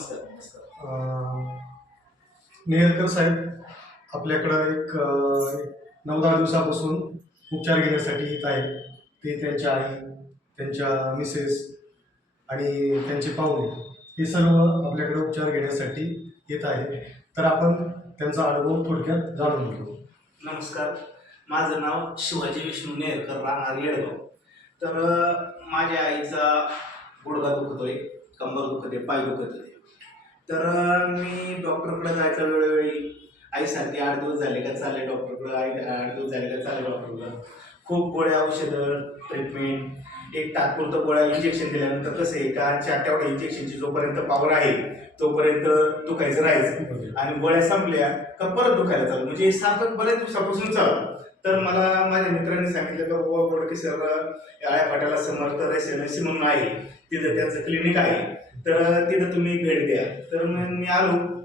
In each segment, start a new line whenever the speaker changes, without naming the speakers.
नमस्कार नमस्कार.
अं, नेहरकर साहेब आपल्याकडं एक नऊ दहा दिवसापासून उपचार घेण्यासाठी येत आहे ते त्यांच्या आई त्यांच्या मिसेस आणि त्यांचे पाहुणे हे सर्व आपल्याकडे उपचार घेण्यासाठी येत आहे तर आपण त्यांचा अनुभव थोडक्यात जाणून घेऊ.
नमस्कार. माझं नाव शिवाजी विष्णू नेरकर राहणार येळगाव तर माझ्या आईचा गुडघा दुखतोय. कंबर दुखते पाय दुखते तर मी डॉक्टरकडे जायचा वेळोवेळी आईसाठी आठ दिवस झाले का चालले डॉक्टरकडे आई आठ दिवस झाले का चालले डॉक्टरकडे. खूप गोळ्या औषधं ट्रीटमेंट एक तात्पुरतं गोळ्या इंजेक्शन दिल्यानंतर कसं आहे का चार तेवढ्या इंजेक्शनची जोपर्यंत पॉवर आहे तोपर्यंत दुखायचं राहायचं. आणि गोळ्या संपल्या का परत दुखायला चालू. म्हणजे हे सारखं बऱ्याच दिवसापासून चालू. तर मला माझ्या मित्रांनी सांगितलं का बाबा गोडके सर आळ्या फाट्याला समर्थ रेसिडेन्सी म्हणून आहे. तिथं त्यांचं क्लिनिक आहे. तर तिथं तुम्ही भेट द्या. तर मग मी आलो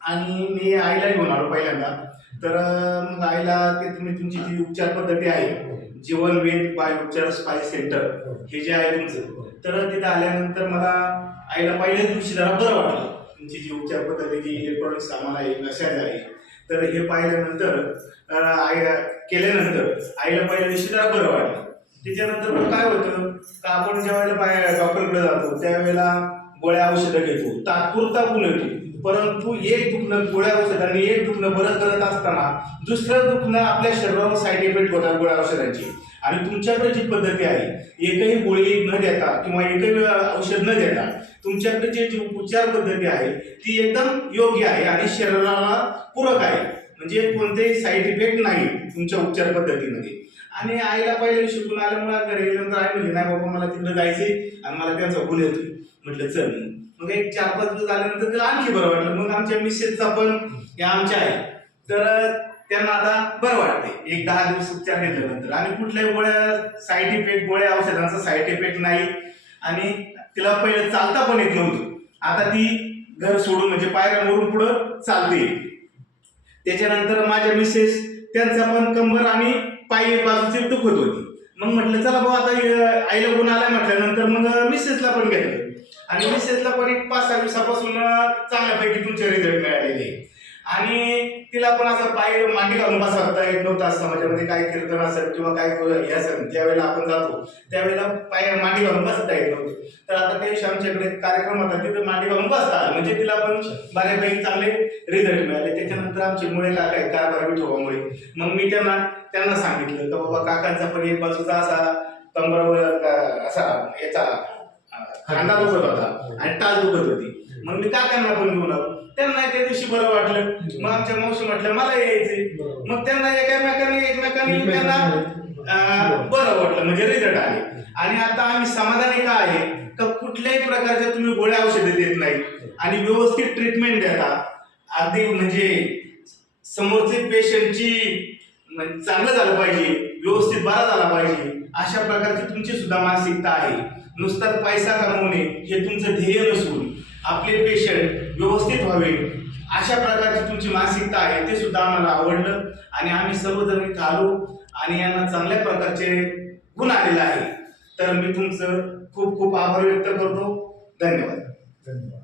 आणि मी आईला घेऊन आलो पहिल्यांदा. तर मग आईला ते तुम्ही तुमची जी उपचार पद्धती आहे जीवन वेद बाय उपचार स्पाय सेंटर हे जे आहे तुमचं. तर तिथं आल्यानंतर मला आईला पहिल्याच दिवशी जरा बरं वाटलं. तुमची जी उपचार पद्धती जी इलेक्ट्रॉनिक सामान आहे मशाज आहे. तर हे पाहिल्यानंतर आई केल्यानंतर आईला पहिल्या दिवशी जरा बरं वाटलं. त्याच्यानंतर मग काय होतं का आपण ज्या वेळेला बाय डॉक्टरकडे जातो त्यावेळेला गोळ्या औषधं घेतो तात्पुरता गुण येतो परंतु एक दुखणं गोळ्या औषधांनी एक दुखणं बरं करत असताना दुसरं दुखणं आपल्या शरीरावर साईड इफेक्ट होतात गोळ्या औषधांची. आणि तुमच्याकडे जी पद्धती आहे एकही गोळी न देता किंवा एकही औषध न देता तुमच्याकडे जे जी उपचार पद्धती आहे ती एकदम योग्य आहे आणि शरीराला पूरक आहे. म्हणजे कोणतेही साईड इफेक्ट नाही तुमच्या उपचार पद्धतीमध्ये. आणि आईला पहिले शिकून आल्यामुळे घरी गेल्यानंतर आई म्हणली नाही बाबा मला तिकडे जायचंय आणि मला त्यांचा गुण येतोय. म्हटलं चल. मग एक चार पाच दिवस आल्यानंतर त्याला आणखी बरं वाटलं. मग आमच्या मिसेसचा पण या आमच्या आहे. तर त्यांना आता बरं वाटते एक दहा दिवस उपचार घेतल्यानंतर. आणि कुठल्याही गोळ्या साईड इफेक्ट गोळ्या औषधांचा साईड इफेक्ट नाही. आणि तिला पहिले चालता पण येत नव्हतं. आता ती घर सोडून म्हणजे पायऱ्यांवरून पुढं चालते. त्याच्यानंतर माझ्या मिसेस त्यांचा पण कंबर आणि पाय बाजूचे दुखत होती. मग म्हटलं चला भाऊ आता आईला गुण आलाय म्हटल्यानंतर मग मिसेसला पण घेतलं. आणि मिसेसला पण एक पाच सहा दिवसापासून चांगल्यापैकी तुमचे रिझल्ट मिळालेले आणि तिला पण असं पाय मांडी घालून बसवता येत नव्हतं असं समाजामध्ये. काय कीर्तन असेल किंवा काय हे असेल ज्यावेळेला आपण जातो त्यावेळेला पाय मांडी घालून बसता येत नव्हतं. तर आता ते आमच्याकडे कार्यक्रम होता तिथे मांडी घालून बसता आलं म्हणजे तिला पण बऱ्यापैकी चांगले रिझल्ट मिळाले. त्याच्यानंतर आमचे मुळे काय आहेत कारभार विठोबामुळे. मग मी त्यांना त्यांना सांगितलं का बाबा काकांचा पण एक बाजूचा असा कंबरावर असा याचा खांदा दुखत होता आणि टाच दुखत होती. मग मी काकांना पण घेऊन आलो. त्यांना त्या दिवशी बरं वाटलं. मग आमच्या मावशी म्हटलं मला यायचंय. मग त्यांना एकमेकांनी एकमेकांनी त्यांना बरं वाटलं. म्हणजे रिझल्ट आले. आणि आता आम्ही समाधानी का आहे? का कुठल्याही प्रकारच्या तुम्ही गोळ्या औषधे देत नाही आणि व्यवस्थित ट्रीटमेंट देता अगदी म्हणजे समोरचे पेशंटची म्हणजे चांगलं झालं पाहिजे. व्यवस्थित बरा झाला पाहिजे. अशा प्रकारची तुमची सुद्धा मानसिकता आहे. नुसताच पैसा कमवणे हे तुमचं ध्येय नसून आपले पेशंट व्यवस्थित व्हावे. अशा प्रकारची तुमची मानसिकता आहे ते सुद्धा आम्हाला आवडलं आणि आम्ही सर्वजण इथं आलो आणि यांना चांगल्या प्रकारचे गुण आलेला आहे तर मी तुमचं खूप खूप आभार व्यक्त करतो. धन्यवाद.
धन्यवाद.